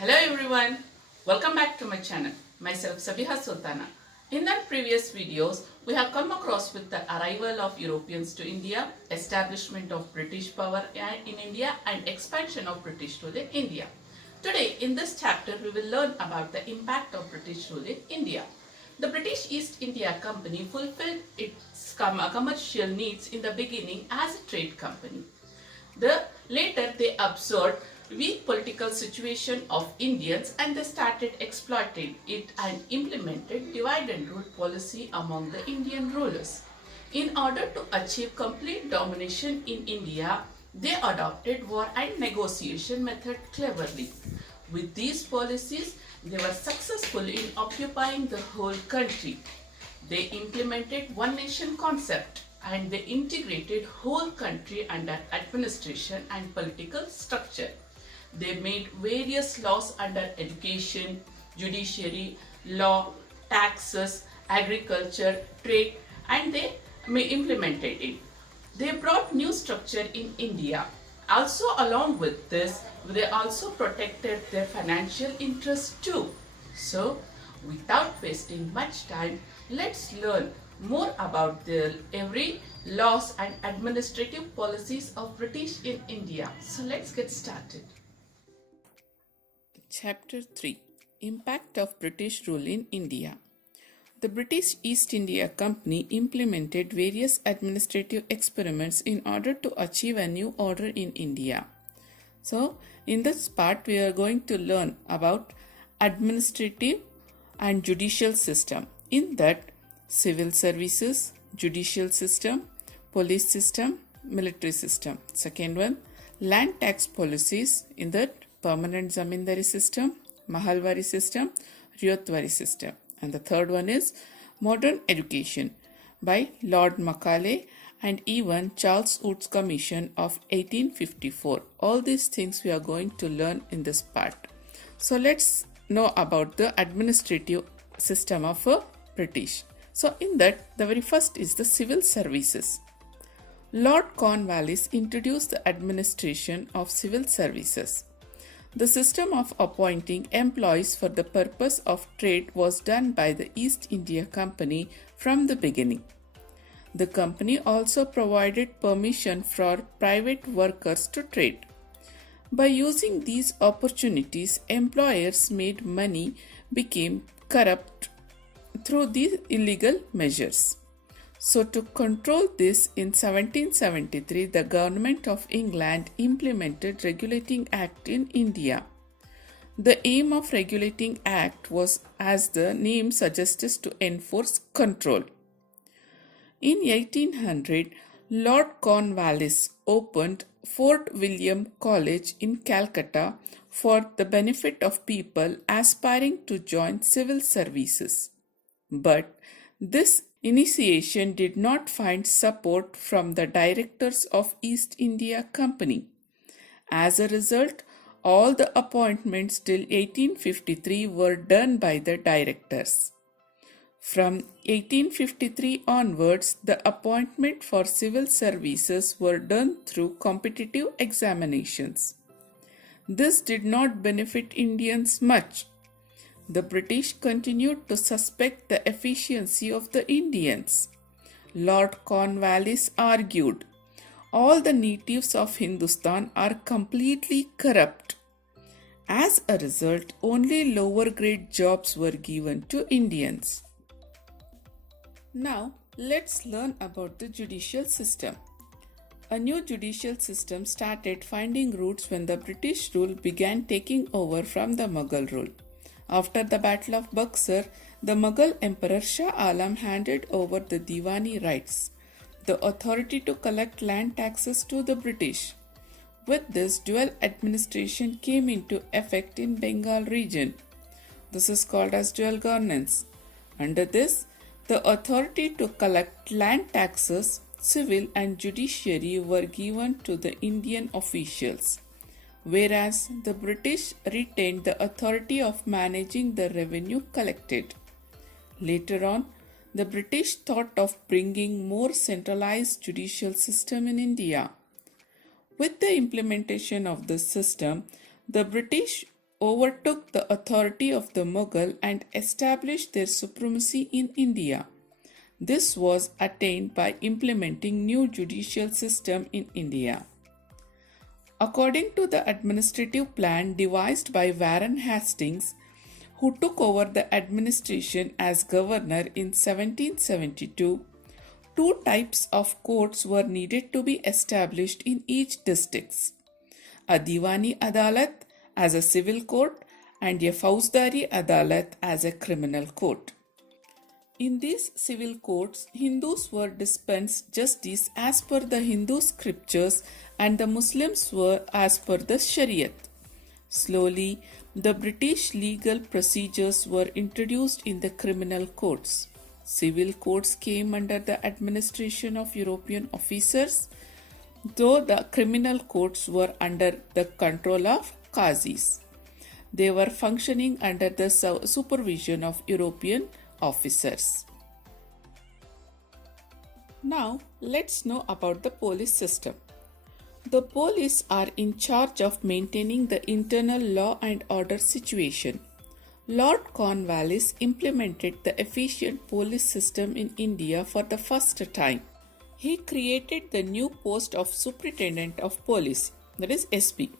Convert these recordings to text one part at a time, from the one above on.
Hello everyone, welcome back to my channel. Myself Sabiha Sultana. In the previous videos, we have come across with the arrival of Europeans to India, establishment of British power in India and expansion of British rule in India. Today in this chapter, we will learn about the impact of British rule in India. The British East India Company fulfilled its commercial needs in the beginning as a trade company. Later they observed weak political situation of Indians and they started exploiting it and implemented divide and rule policy among the Indian rulers. In order to achieve complete domination in India, they adopted war and negotiation method cleverly. With these policies, they were successful in occupying the whole country. They implemented one nation concept and they integrated whole country under administration and political structure. They made various laws under education, judiciary, law, taxes, agriculture, trade, and they implemented it. They brought new structure in India. Also along with this, they also protected their financial interests too. So, without wasting much time, let's learn more about the every laws and administrative policies of British in India. So let's get started. Chapter 3 Impact of British Rule in India. The British East India Company implemented various administrative experiments in order to achieve a new order in India. So, in this part, we are going to learn about administrative and judicial system. In that, civil services, judicial system, police system, military system. Second one, land tax policies. In that, permanent zamindari system, mahalwari system, ryotwari system. And the third one is modern education by Lord Macaulay and even Charles Wood's Commission of 1854. All these things we are going to learn in this part. So let's know about the administrative system of British. So in that, the very first is the civil services. Lord Cornwallis introduced the administration of civil services. The system of appointing employees for the purpose of trade was done by the East India Company from the beginning. The company also provided permission for private workers to trade. By using these opportunities, employers made money, became corrupt through these illegal measures. So to control this, in 1773, the government of England implemented Regulating Act in India. The aim of Regulating Act was, as the name suggests, to enforce control. In 1800, Lord Cornwallis opened Fort William College in Calcutta for the benefit of people aspiring to join civil services. But this initiation did not find support from the directors of East India Company. As a result, all the appointments till 1853 were done by the directors. From 1853 onwards, the appointment for civil services were done through competitive examinations. This did not benefit Indians much. The British continued to suspect the efficiency of the Indians. Lord Cornwallis argued, all the natives of Hindustan are completely corrupt. As a result, only lower grade jobs were given to Indians. Now, let's learn about the judicial system. A new judicial system started finding roots when the British rule began taking over from the Mughal rule. After the Battle of Buxar, the Mughal Emperor Shah Alam handed over the Diwani rights, the authority to collect land taxes, to the British. With this, dual administration came into effect in Bengal region. This is called as dual governance. Under this, the authority to collect land taxes, civil and judiciary were given to the Indian officials, whereas the British retained the authority of managing the revenue collected. Later on, the British thought of bringing more centralized judicial system in India. With the implementation of this system, the British overtook the authority of the Mughal and established their supremacy in India. This was attained by implementing new judicial system in India. According to the administrative plan devised by Warren Hastings, who took over the administration as governor in 1772, two types of courts were needed to be established in each district: a Diwani Adalat as a civil court and a Fauzdari Adalat as a criminal court. In these civil courts, Hindus were dispensed justice as per the Hindu scriptures and the Muslims were as per the Shariat. Slowly, the British legal procedures were introduced in the criminal courts. Civil courts came under the administration of European officers, though the criminal courts were under the control of qazis. They were functioning under the supervision of European officers. Now, let's know about the police system. The police are in charge of maintaining the internal law and order situation. Lord Cornwallis implemented the efficient police system in India for the first time. He created the new post of Superintendent of Police, that is SP.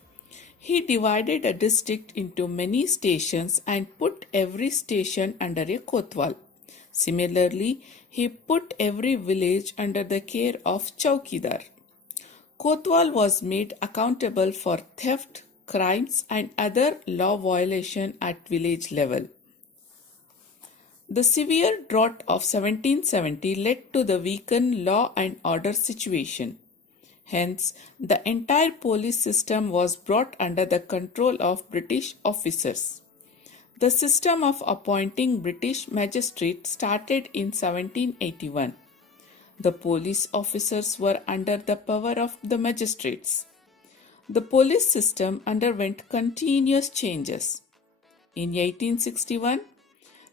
He divided a district into many stations and put every station under a kotwal. Similarly, he put every village under the care of Chowkidar. Kotwal was made accountable for theft, crimes and other law violation at village level. The severe drought of 1770 led to the weakened law and order situation. Hence, the entire police system was brought under the control of British officers. The system of appointing British magistrates started in 1781. The police officers were under the power of the magistrates. The police system underwent continuous changes. In 1861,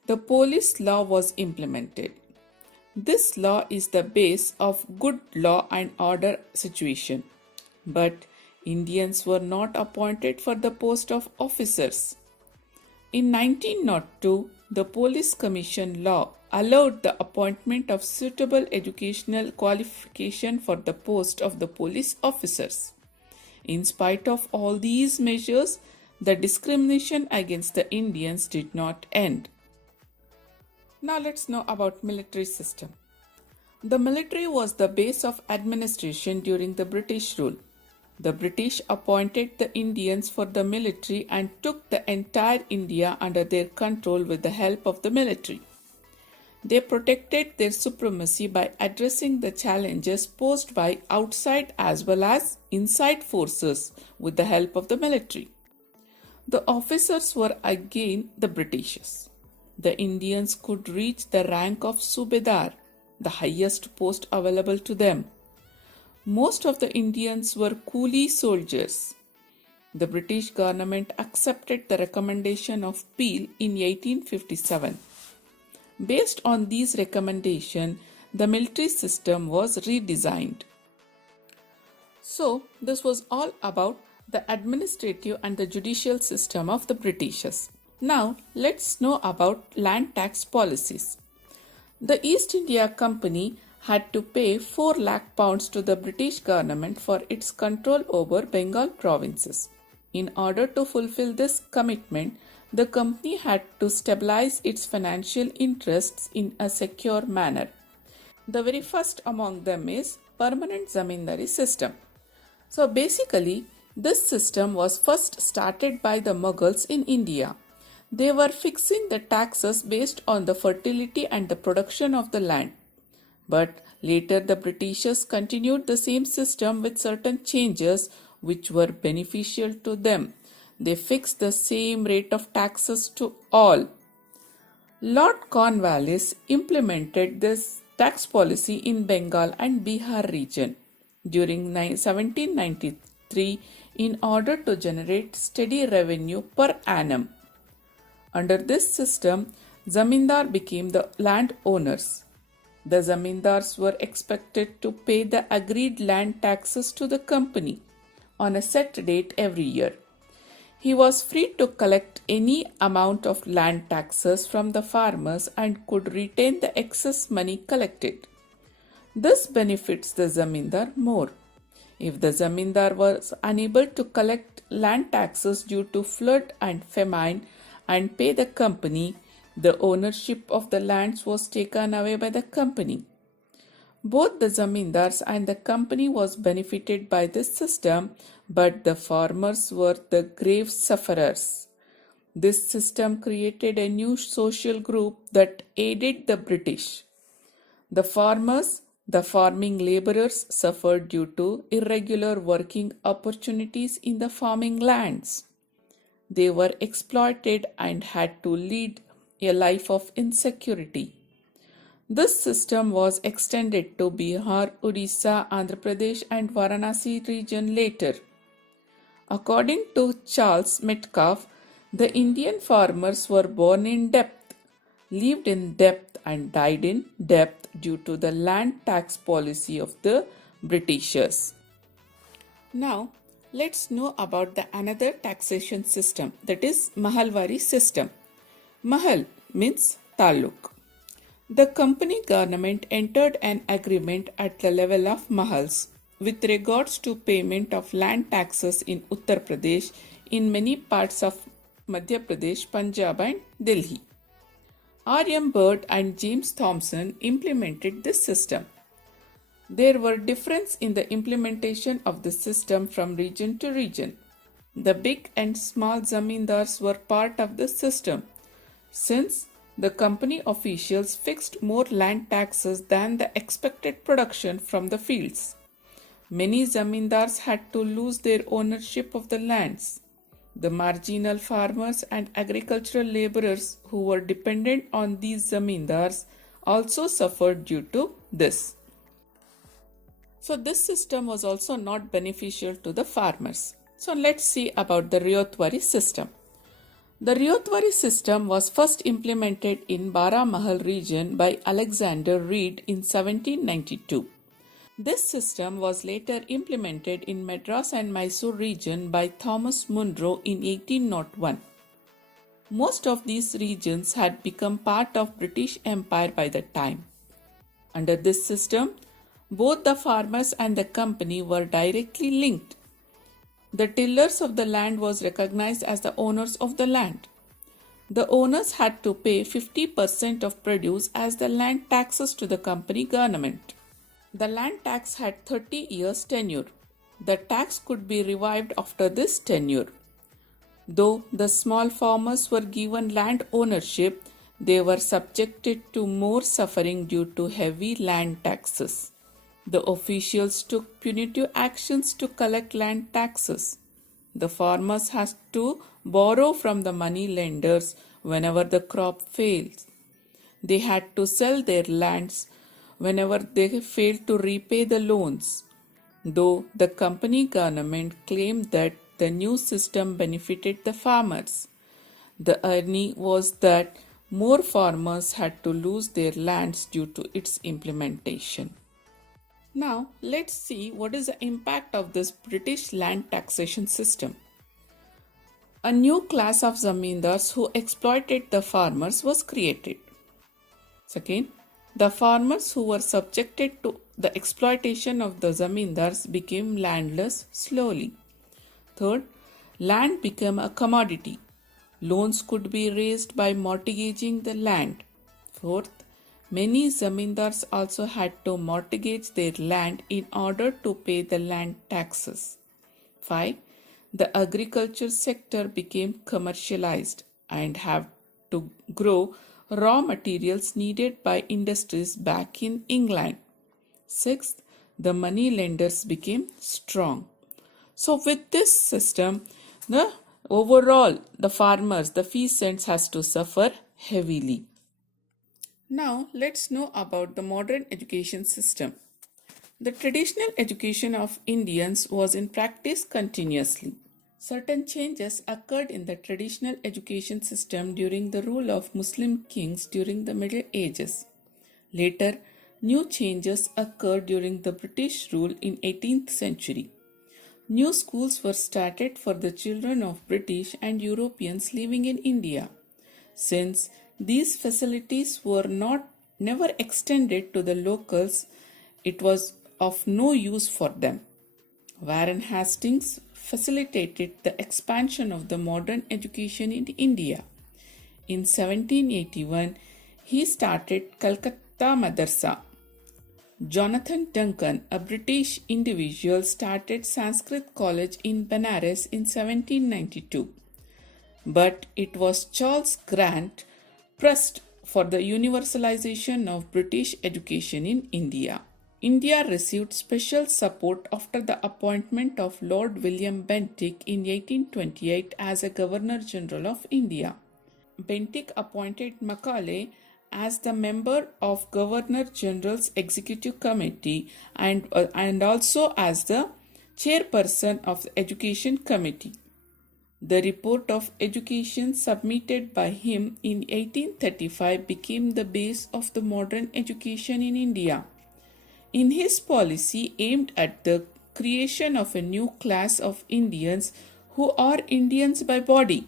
the police law was implemented. This law is the base of good law and order situation. But Indians were not appointed for the post of officers. In 1902, the Police Commission law allowed the appointment of suitable educational qualification for the post of the police officers. In spite of all these measures, the discrimination against the Indians did not end. Now let's know about military system. The military was the base of administration during the British rule. The British appointed the Indians for the military and took the entire India under their control with the help of the military. They protected their supremacy by addressing the challenges posed by outside as well as inside forces with the help of the military. The officers were again the Britishers. The Indians could reach the rank of Subedar, the highest post available to them. Most of the Indians were coolie soldiers. The British government accepted the recommendation of Peel in 1857. Based on these recommendations, the military system was redesigned. So, this was all about the administrative and the judicial system of the Britishers. Now, let's know about land tax policies. The East India Company had to pay 4 lakh pounds to the British government for its control over Bengal provinces. In order to fulfill this commitment, the company had to stabilize its financial interests in a secure manner. The very first among them is permanent zamindari system. So basically, this system was first started by the Mughals in India. They were fixing the taxes based on the fertility and the production of the land. But later the Britishers continued the same system with certain changes which were beneficial to them. They fixed the same rate of taxes to all. Lord Cornwallis implemented this tax policy in Bengal and Bihar region during 1793 in order to generate steady revenue per annum. Under this system, zamindar became the landowners. The zamindars were expected to pay the agreed land taxes to the company on a set date every year. He was free to collect any amount of land taxes from the farmers and could retain the excess money collected. This benefits the zamindar more. If the zamindar was unable to collect land taxes due to flood and famine and pay the company, the ownership of the lands was taken away by the company. Both the zamindars and the company was benefited by this system, but the farmers were the grave sufferers. This system created a new social group that aided the British. The farmers, the farming laborers, suffered due to irregular working opportunities in the farming lands. They were exploited and had to lead a life of insecurity. This system was extended to Bihar, Odisha, Andhra Pradesh, and Varanasi region later. According to Charles Metcalfe, the Indian farmers were born in debt, lived in debt, and died in debt due to the land tax policy of the Britishers. Now, let's know about the another taxation system, that is Mahalwari system. Mahal means taluk. The company government entered an agreement at the level of mahals with regards to payment of land taxes in Uttar Pradesh, in many parts of Madhya Pradesh, Punjab and Delhi. R.M. Bird and James Thomson implemented this system. There were differences in the implementation of the system from region to region. The big and small zamindars were part of the system, since the company officials fixed more land taxes than the expected production from the fields. Many zamindars had to lose their ownership of the lands. The marginal farmers and agricultural laborers who were dependent on these zamindars also suffered due to this. So this system was also not beneficial to the farmers. So let's see about the Ryotwari system. The Ryotwari system was first implemented in Baramahal region by Alexander Reed in 1792. This system was later implemented in Madras and Mysore region by Thomas Munro in 1801. Most of these regions had become part of British Empire by the time. Under this system, both the farmers and the company were directly linked. The tillers of the land was recognized as the owners of the land. The owners had to pay 50% of produce as the land taxes to the company government. The land tax had 30 years tenure. The tax could be revived after this tenure. Though the small farmers were given land ownership, they were subjected to more suffering due to heavy land taxes. The officials took punitive actions to collect land taxes. The farmers had to borrow from the money lenders whenever the crop fails. They had to sell their lands whenever they failed to repay the loans. Though the company government claimed that the new system benefited the farmers, the irony was that more farmers had to lose their lands due to its implementation. Now, let's see what is the impact of this British land taxation system. A new class of zamindars who exploited the farmers was created. Second, the farmers who were subjected to the exploitation of the zamindars became landless slowly. Third, land became a commodity. Loans could be raised by mortgaging the land. Fourth, many zamindars also had to mortgage their land in order to pay the land taxes. 5. The agriculture sector became commercialized and have to grow raw materials needed by industries back in England. 6. The money lenders became strong. So with this system, the farmers, the peasants has to suffer heavily. Now let's know about the modern education system. The traditional education of Indians was in practice continuously. Certain changes occurred in the traditional education system during the rule of Muslim kings during the Middle Ages. Later, new changes occurred during the British rule in 18th century. New schools were started for the children of British and Europeans living in India. Since these facilities were never extended to the locals, it was of no use for them. Warren Hastings facilitated the expansion of the modern education in India. In 1781, he started Calcutta Madrasa. Jonathan Duncan, a British individual, started Sanskrit College in Benares in 1792. But it was Charles Grant pressed for the universalization of British education in India. India received special support after the appointment of Lord William Bentinck in 1828 as a Governor General of India. Bentinck appointed Macaulay as the member of Governor General's Executive Committee and also as the chairperson of the Education Committee. The report of education submitted by him in 1835 became the base of the modern education in India. In his policy aimed at the creation of a new class of Indians who are Indians by body,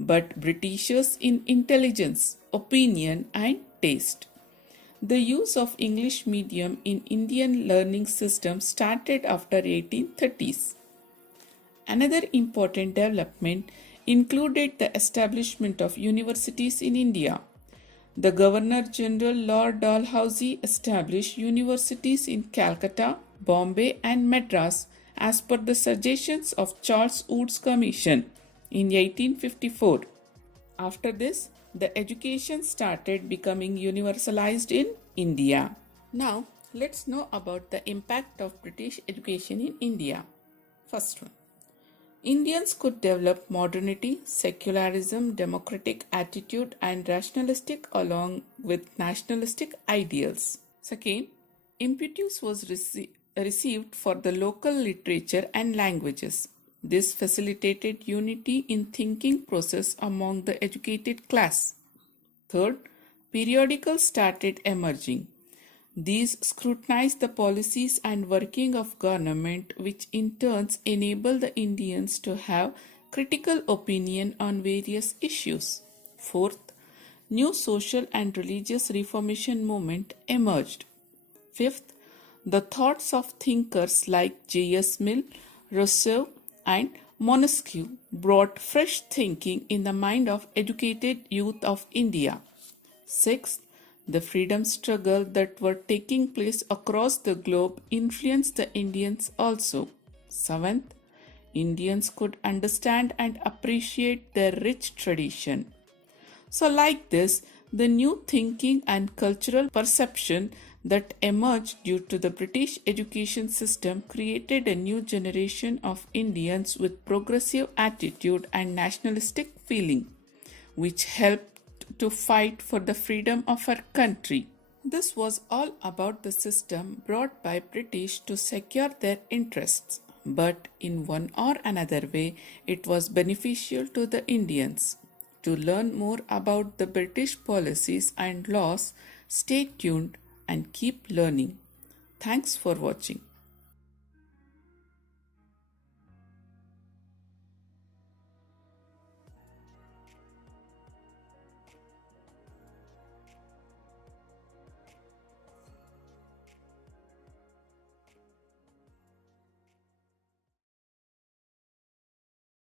but Britishers in intelligence, opinion, and taste. The use of English medium in Indian learning system started after 1830s. Another important development included the establishment of universities in India. The Governor General Lord Dalhousie established universities in Calcutta, Bombay, and Madras as per the suggestions of Charles Wood's Commission in 1854. After this, the education started becoming universalized in India. Now, let's know about the impact of British education in India. First one. Indians could develop modernity, secularism, democratic attitude, and rationalistic along with nationalistic ideals. Second, impetus was received for the local literature and languages. This facilitated unity in thinking process among the educated class. Third, periodicals started emerging. These scrutinized the policies and working of government, which in turns enable the Indians to have critical opinion on various issues. Fourth, new social and religious reformation movement emerged. Fifth, the thoughts of thinkers like J.S. Mill, Rousseau, and Montesquieu brought fresh thinking in the mind of educated youth of India. Sixth, the freedom struggle that were taking place across the globe influenced the Indians also. Seventh, Indians could understand and appreciate their rich tradition. So like this, the new thinking and cultural perception that emerged due to the British education system created a new generation of Indians with progressive attitude and nationalistic feeling, which helped to fight for the freedom of our country. This was all about the system brought by British to secure their interests, but in one or another way it was beneficial to the Indians. To learn more about the British policies and laws, stay tuned and keep learning. Thanks for watching.